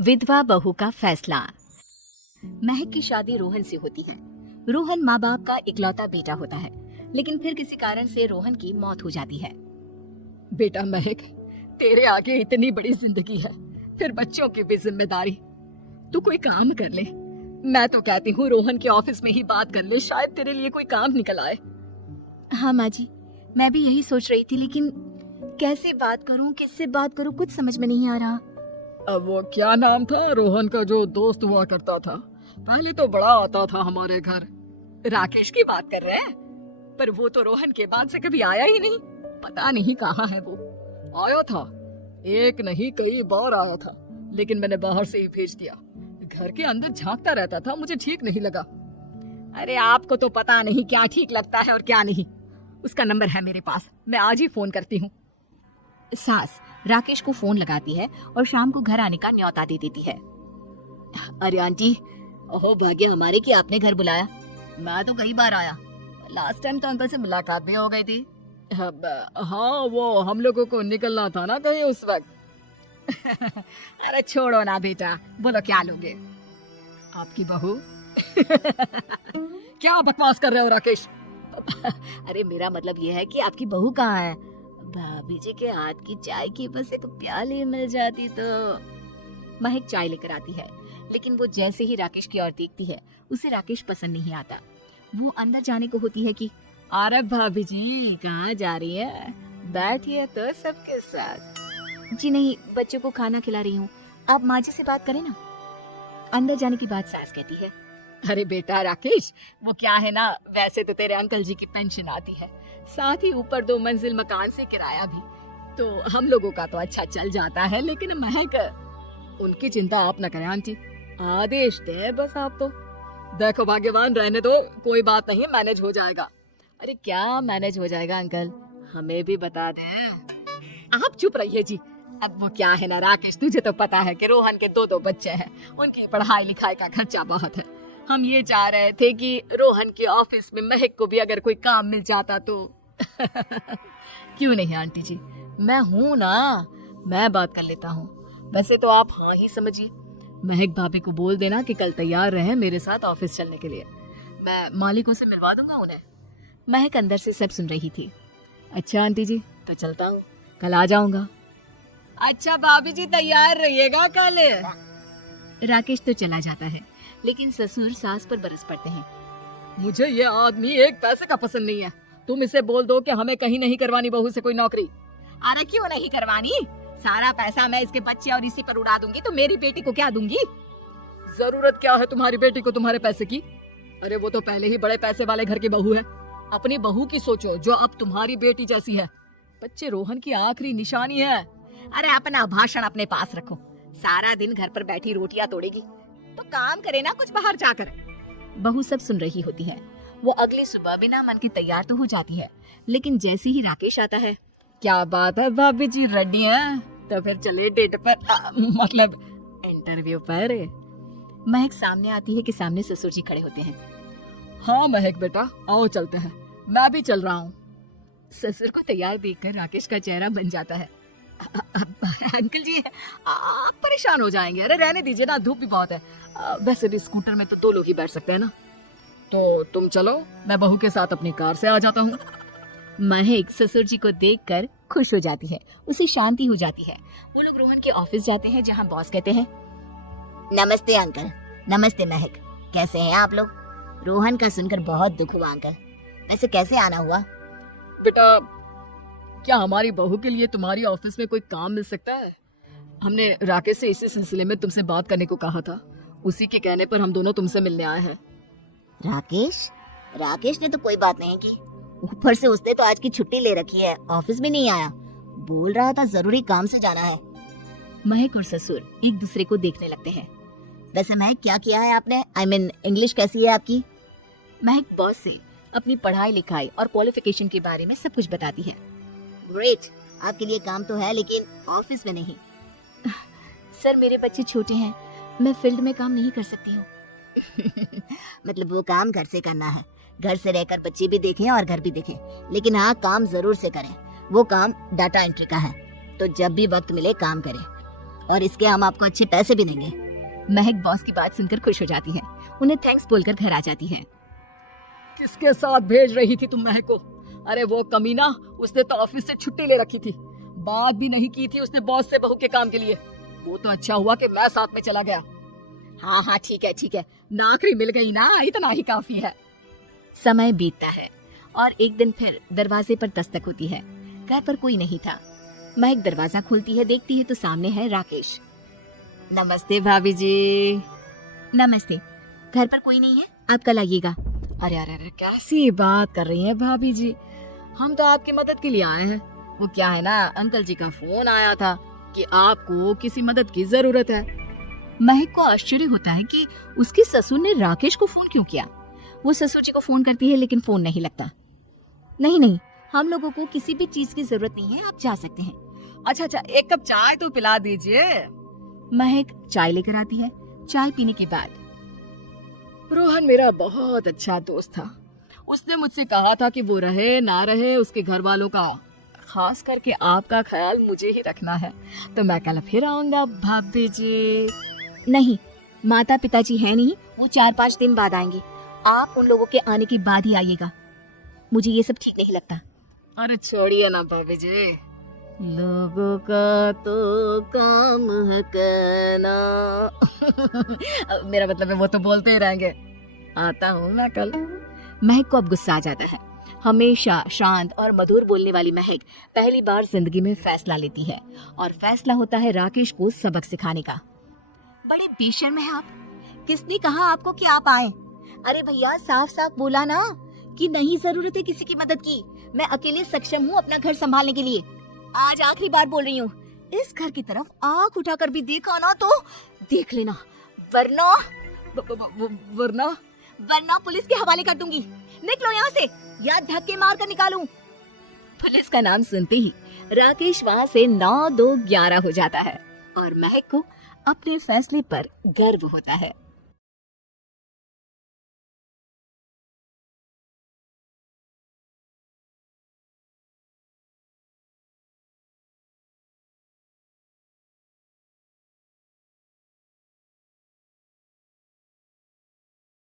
विधवा बहू का फैसला। महक की शादी रोहन से होती है। रोहन माँ बाप का इकलौता बेटा होता है, लेकिन फिर किसी कारण से रोहन की मौत हो जाती है। बेटा महक, तेरे आगे इतनी बड़ी जिंदगी है, फिर बच्चों की भी जिम्मेदारी। तू कोई काम कर ले। मैं तो कहती हूँ रोहन के ऑफिस में ही बात कर ले, शायद तेरे लिए कोई काम निकल आए। हाँ माँ जी, मैं भी यही सोच रही थी, लेकिन कैसे बात करूँ, किससे बात करूँ, कुछ समझ में नहीं आ रहा। अब वो क्या नाम था रोहन का जो दोस्त हुआ करता था, पहले तो बड़ा आता था हमारे घर। राकेश की बात कर रहे हैं? पर वो तो रोहन के बाद से कभी आया ही नहीं, पता नहीं कहाँ है वो। आया था, एक नहीं कई बार आया था, लेकिन मैंने बाहर से ही भेज दिया। घर के अंदर झांकता रहता था, मुझे ठीक नहीं लगा। अरे आपको तो पता नहीं क्या ठीक लगता है और क्या नहीं। उसका नंबर है मेरे पास, मैं आज ही फोन करती हूँ। सास राकेश को फोन लगाती है और शाम को घर आने का न्योता दे देती है। अरे आंटी, ओहो भाग्य हमारे कि आपने घर बुलाया। मैं तो कई बार आया, लास्ट टाइम तो अंकल से मुलाकात भी हो गई थी। हाँ, वो हम लोगों को निकलना था ना कहीं उस वक्त। अरे छोड़ो ना बेटा, बोलो क्या लोगे? आपकी बहू। क्या बकवास कर रहे हो राकेश? अरे मेरा मतलब ये है कि आपकी बहू कहाँ है? भाभी जी के हाथ की चाय की बस एक प्याली मिल जाती तो। महक चाय लेकर आती है, लेकिन वो जैसे ही राकेश की ओर देखती है, उसे राकेश पसंद नहीं आता। वो अंदर जाने को होती है कि अरे भाभी जी कहाँ जा रही है? बैठिए तो सबके साथ। जी नहीं, बच्चों को खाना खिला रही हूँ, आप माँ जी से बात करें ना। अंदर जाने की बात सास कहती है। अरे बेटा राकेश, वो क्या है ना, वैसे तो तेरे अंकल जी की पेंशन आती है, साथ ही ऊपर 2 मंजिल मकान से किराया भी, तो हम लोगों का तो अच्छा चल जाता है। लेकिन महक, उनकी चिंता आप न करें आंटी, आदेश दे बस आप तो। देखो भाग्यवान, रहने दो, कोई बात नहीं, मैनेज हो जाएगा। अरे क्या मैनेज हो जाएगा अंकल, हमें भी बता दे। आप चुप रहिए जी। अब वो क्या है ना राकेश, तुझे तो पता है कि रोहन के 2 बच्चे हैं, उनकी पढ़ाई लिखाई का खर्चा बहुत है। हम ये चाह रहे थे कि रोहन के ऑफिस में महक को भी अगर कोई काम मिल जाता तो। क्यों नहीं आंटी जी, मैं हूं ना, मैं बात कर लेता हूँ। वैसे तो आप हाँ ही समझिए। महक भाभी को बोल देना कि कल तैयार रहे मेरे साथ ऑफिस चलने के लिए, मैं मालिकों से मिलवा दूंगा उन्हें। महक अंदर से सब सुन रही थी। अच्छा आंटी जी, तो चलता हूँ, कल आ जाऊंगा। अच्छा भाभी जी तैयार रहिएगा कल। राकेश तो चला जाता है, लेकिन ससुर सास पर बरस पड़ते हैं। मुझे ये आदमी एक पैसे का पसंद नहीं है। तुम इसे बोल दो कि हमें कहीं नहीं करवानी बहू से कोई नौकरी। अरे क्यों नहीं करवानी? सारा पैसा मैं इसके बच्चे और इसी पर उड़ा दूंगी, तो मेरी बेटी को क्या दूंगी? जरूरत क्या है तुम्हारी बेटी को तुम्हारे पैसे की? अरे वो तो पहले ही बड़े पैसे वाले घर की बहू है। अपनी बहू की सोचो जो अब तुम्हारी बेटी जैसी है। बच्चे रोहन की आखिरी निशानी है। अरे अपना भाषण अपने पास रखो, सारा दिन घर पर बैठी रोटियां तोड़ेगी, तो काम करे ना कुछ बाहर जाकर। बहू सब सुन रही होती है। वो अगली सुबह बिना मन के तैयार तो हो जाती है, लेकिन जैसे ही राकेश आता है। क्या बात है भाभी जी, रेडी हैं? तो फिर चले डेट पर, मतलब इंटरव्यू पर। महक सामने आती है कि सामने ससुर जी खड़े होते हैं। हाँ महक बेटा, आओ चलते हैं, मैं भी चल रहा हूँ। ससुर को तैयार देखकर राकेश का चेहरा बन जाता है। अंकल जी आप परेशान हो जाएंगे। अरे रहने दीजिए ना, धूप भी बहुत है। वैसे भी स्कूटर में तो 2 लोग ही बैठ सकते हैं ना। तो तुम चलो, मैं बहू के साथ अपनी कार से आ जाता हूँ। महक ससुर जी को देखकर खुश हो जाती है, उसे शांति हो जाती है। वो लोग रोहन के ऑफिस जाते हैं, जहाँ बॉस कहते हैं, नमस्ते अंकल। नमस्ते महक, कैसे हैं आप लोग? रोहन का सुनकर बहुत दुख हुआ अंकल। वैसे कैसे आना हुआ? बेटा, क्या हमारी बहू के लिए तुम्हारी ऑफिस में कोई काम मिल सकता है? हमने राकेश से इसी सिलसिले में तुमसे बात करने को कहा था, उसी के कहने पर हम दोनों तुमसे मिलने आए हैं। राकेश ने तो कोई बात नहीं की, ऊपर से उसने तो आज की छुट्टी ले रखी है, ऑफिस में नहीं आया। बोल रहा था जरूरी काम से जाना है। महक और ससुर एक दूसरे को देखने लगते हैं। वैसे महक क्या किया है आपने? I mean, इंग्लिश कैसी है आपकी? महक बॉस से अपनी पढ़ाई लिखाई और क्वालिफिकेशन के बारे में सब कुछ बताती है। ग्रेट, आपके लिए काम तो है, लेकिन ऑफिस में नहीं। सर मेरे बच्चे छोटे हैं, मैं फील्ड में काम नहीं कर सकती हूँ। मतलब वो काम घर से करना है, घर से रहकर बच्चे भी देखें और घर भी देखें, लेकिन हाँ काम जरूर से करें। वो काम डाटा एंट्री का है, तो जब भी वक्त मिले काम करें। और इसके हम आपको अच्छे पैसे भी देंगे। महक बॉस की बात सुनकर खुश हो जाती है, उन्हें थैंक्स बोलकर घर आ जाती है। किसके साथ भेज रही थी तुम महक को? अरे वो कमीना, उसने तो ऑफिस से छुट्टी ले रखी थी, बात भी नहीं की थी उसने बॉस से बहू के काम के लिए। वो तो अच्छा हुआ कि मैं साथ में चला गया। हाँ हाँ ठीक है, नौकरी मिल गई ना, इतना ही काफी है। समय बीतता है और एक दिन फिर दरवाजे पर दस्तक होती है। घर पर कोई नहीं था। महक दरवाजा खोलती है, देखती है तो सामने है राकेश। नमस्ते भाभी जी। नमस्ते, घर पर कोई नहीं है, आप कल आइएगा। अरे अरे अरे, कैसी बात कर रही हैं भाभी जी, हम तो आपकी मदद के लिए आए हैं। वो क्या है ना, अंकल जी का फोन आया था कि आपको किसी मदद की जरूरत है। महक को आश्चर्य होता है कि उसके ससुर ने राकेश को फोन क्यों किया। वो ससुर जी को फोन करती है लेकिन फोन नहीं लगता। नहीं, हम लोगों को किसी भी चीज की जरूरत नहीं है, आप जा सकते हैं। अच्छा, एक कप चाय तो पिला दीजिए। महक चाय लेकर आती है। चाय पीने के बाद, रोहन मेरा बहुत अच्छा दोस्त था। उसने मुझसे कहा था कि वो रहे ना रहे, उसके घर वालों का, खास करके आपका ख्याल मुझे ही रखना है। तो मैं कल फिर आऊंगा भाभी जी। नहीं, माता पिताजी है नहीं, वो 4-5 दिन बाद आएंगे। आप उन लोगों के आने के बाद ही आइएगा। मुझे ये सब ठीक नहीं लगता। अरे छोड़िए ना भाभी जी, लोगों का तो काम है कहना। मेरा मतलब है वो तो बोलते ही रहेंगे। आता हूँ मैं कल। महक को अब गुस्सा आ जाता है। हमेशा शांत और मधुर बोलने वाली महक पहली बार जिंदगी में फैसला लेती है और फैसला होता है राकेश को सबक सिखाने का। बड़े बेशर्म है आप। किसने कहा आपको कि आप आए? अरे भैया, साफ साफ बोला ना कि नहीं जरूरत है किसी की मदद की। मैं अकेले सक्षम हूँ अपना घर संभालने के लिए। आज आखिरी बार बोल रही हूँ, इस घर की तरफ आंख उठाकर भी देखा ना तो देख लेना, वरना वरना पुलिस के हवाले कर दूंगी। निकलो यहाँ से या धक्के मार कर निकालूं। पुलिस का नाम सुनते ही राकेश वहाँ से 9-2-11 हो जाता है और महक को अपने फैसले पर गर्व होता है।